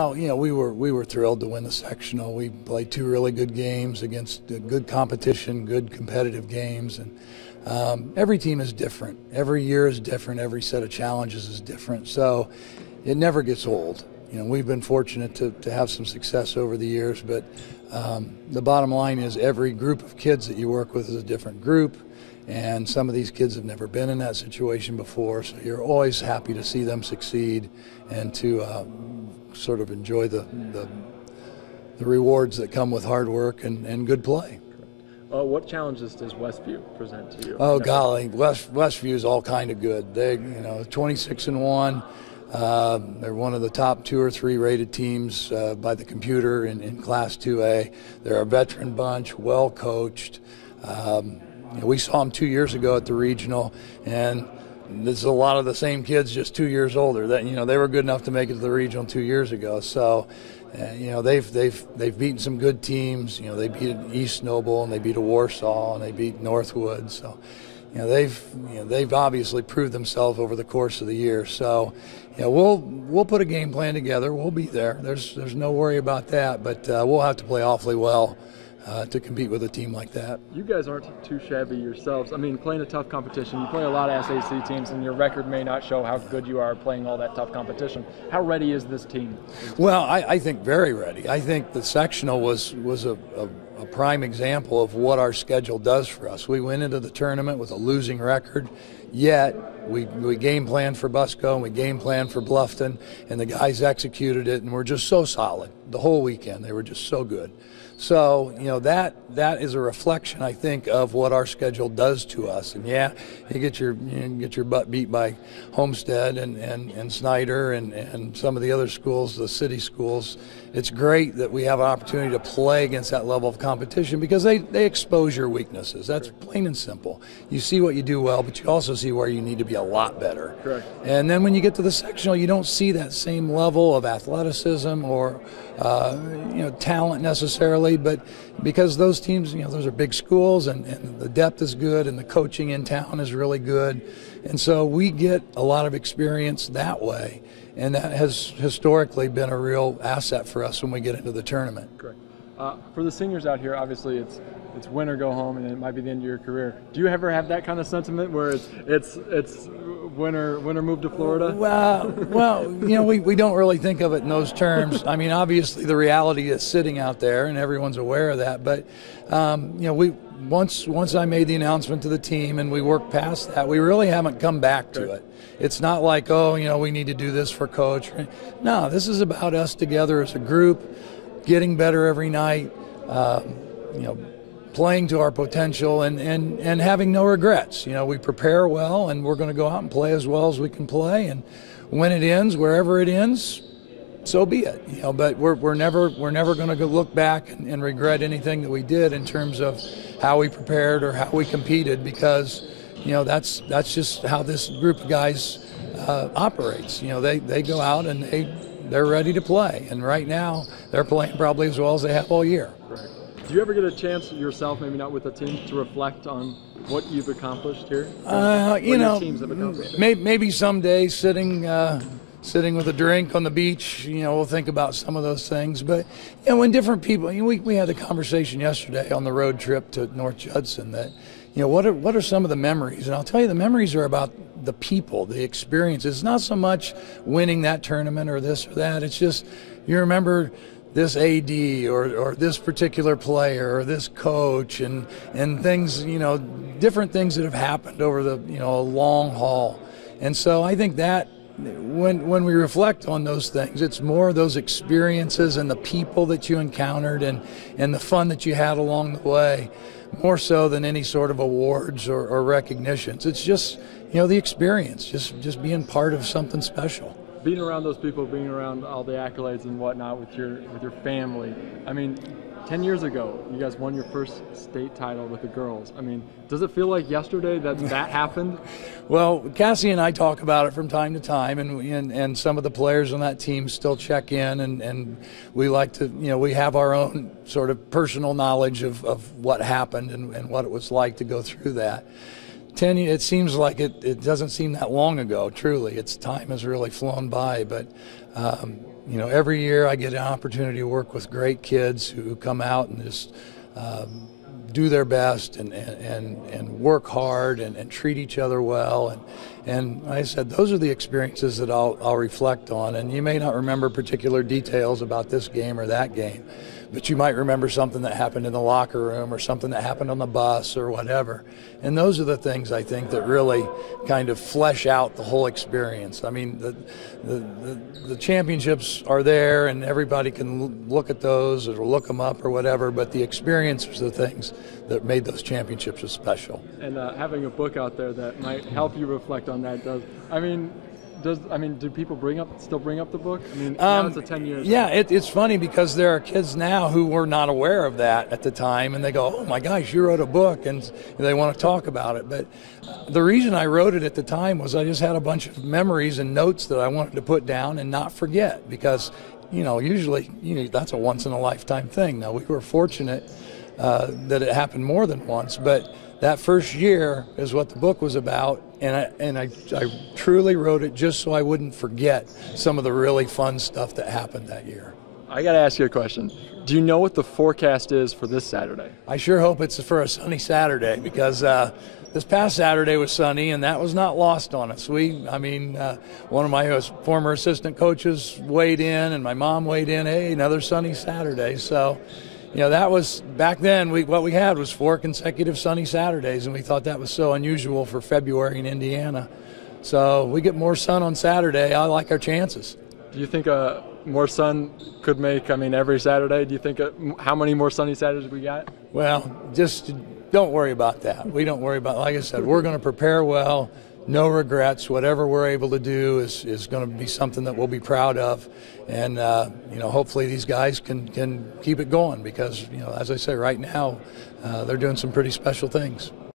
Oh, we were thrilled to win the sectional. We played two really good games against good competition, good competitive games, and every team is different. Every year is different. Every set of challenges is different. So it never gets old. We've been fortunate to have some success over the years, but the bottom line is every group of kids that you work with is a different group, and some of these kids have never been in that situation before. So you're always happy to see them succeed and to sort of enjoy the rewards that come with hard work and good play. What challenges does Westview present to you? Oh golly, Westview is all kind of good. They 26-1. They're one of the top 2 or 3 rated teams by the computer in Class 2A. They're a veteran bunch, well coached. We saw them 2 years ago at the regional, and this is a lot of the same kids, just 2 years older. That they were good enough to make it to the regional 2 years ago. So, they've beaten some good teams. They beat East Noble and they beat Warsaw and they beat Northwood. So, they've obviously proved themselves over the course of the year. So, we'll put a game plan together. We'll be there. There's no worry about that. But we'll have to play awfully well to compete with a team like that. You guys aren't too shabby yourselves. I mean, playing a tough competition, you play a lot of SAC teams, and your record may not show how good you are playing all that tough competition. How ready is this team? Well, I think very ready. I think the sectional was a prime example of what our schedule does for us. We went into the tournament with a losing record, yet we game planned for Busco and we game planned for Bluffton, and the guys executed it, and we're just so solid the whole weekend. They were just so good. So, that is a reflection, I think, of what our schedule does to us. And yeah, you get your butt beat by Homestead and Snyder and some of the other schools, the city schools. It's great that we have an opportunity to play against that level of competition because they expose your weaknesses. That's plain and simple. You see what you do well, but you also see where you need to be a lot better. Correct. And then when you get to the sectional, you don't see that same level of athleticism or talent necessarily, but because those teams, those are big schools and the depth is good and the coaching in town is really good. And so we get a lot of experience that way. And that has historically been a real asset for us when we get into the tournament. Correct. For the seniors out here, obviously it's win or go home, and it might be the end of your career. Do you ever have that kind of sentiment where it's win or move to Florida? Well, we don't really think of it in those terms. I mean, obviously the reality is sitting out there, and everyone's aware of that. But once I made the announcement to the team and we worked past that, we really haven't come back to it. It's not like, we need to do this for coach. No, this is about us together as a group, getting better every night, playing to our potential and having no regrets. We prepare well, and we're going to go out and play as well as we can play. And when it ends, wherever it ends, so be it. But we're never going to look back and regret anything that we did in terms of how we prepared or how we competed, because that's just how this group of guys operates. They go out and they're ready to play, and right now they're playing probably as well as they have all year. Right. Do you ever get a chance yourself, maybe not with the team, to reflect on what you've accomplished here? Your teams have accomplished? Maybe someday sitting with a drink on the beach, we'll think about some of those things. But when different people, we had a conversation yesterday on the road trip to North Judson that, what are some of the memories? And I'll tell you, the memories are about the people, the experiences. It's not so much winning that tournament or this or that. It's just you remember this AD or this particular player or this coach and things, different things that have happened over the, a long haul. And so I think that when we reflect on those things, it's more those experiences and the people that you encountered and the fun that you had along the way, more so than any sort of awards or recognitions. It's just, the experience, just being part of something special. Being around those people, being around all the accolades and whatnot with your family. I mean, 10 years ago, you guys won your first state title with the girls. I mean, does it feel like yesterday that happened? Well, Cassie and I talk about it from time to time, and some of the players on that team still check in, and we like to, we have our own sort of personal knowledge of what happened and what it was like to go through that. It seems like it doesn't seem that long ago, truly. Time has really flown by, but every year I get an opportunity to work with great kids who come out and just do their best and work hard and treat each other well. And like I said, those are the experiences that I'll reflect on. And you may not remember particular details about this game or that game, but you might remember something that happened in the locker room or something that happened on the bus or whatever. And those are the things I think that really kind of flesh out the whole experience. I mean, the championships are there and everybody can look at those or look them up or whatever, but the experiences are the things that made those championships special. And having a book out there that might help you reflect on that do people still bring up the book? I mean, now it's a 10 years. Yeah, it's funny because there are kids now who were not aware of that at the time, and they go, "Oh my gosh, you wrote a book," and they want to talk about it. But the reason I wrote it at the time was I just had a bunch of memories and notes that I wanted to put down and not forget, because usually that's a once in a lifetime thing. Now, we were fortunate that it happened more than once, but that first year is what the book was about, and I truly wrote it just so I wouldn't forget some of the really fun stuff that happened that year. I got to ask you a question. Do you know what the forecast is for this Saturday? I sure hope it's for a sunny Saturday, because this past Saturday was sunny, and that was not lost on us. One of my former assistant coaches weighed in, and my mom weighed in, hey, another sunny Saturday. So, that was, back then, what we had was 4 consecutive sunny Saturdays, and we thought that was so unusual for February in Indiana. So we get more sun on Saturday. I like our chances. Do you think more sun could make, every Saturday? Do you think how many more sunny Saturdays we got? Well, just don't worry about that. We don't worry about, like I said, we're going to prepare well. No regrets. Whatever we're able to do is going to be something that we'll be proud of, and hopefully these guys can keep it going, because as I say, right now they're doing some pretty special things.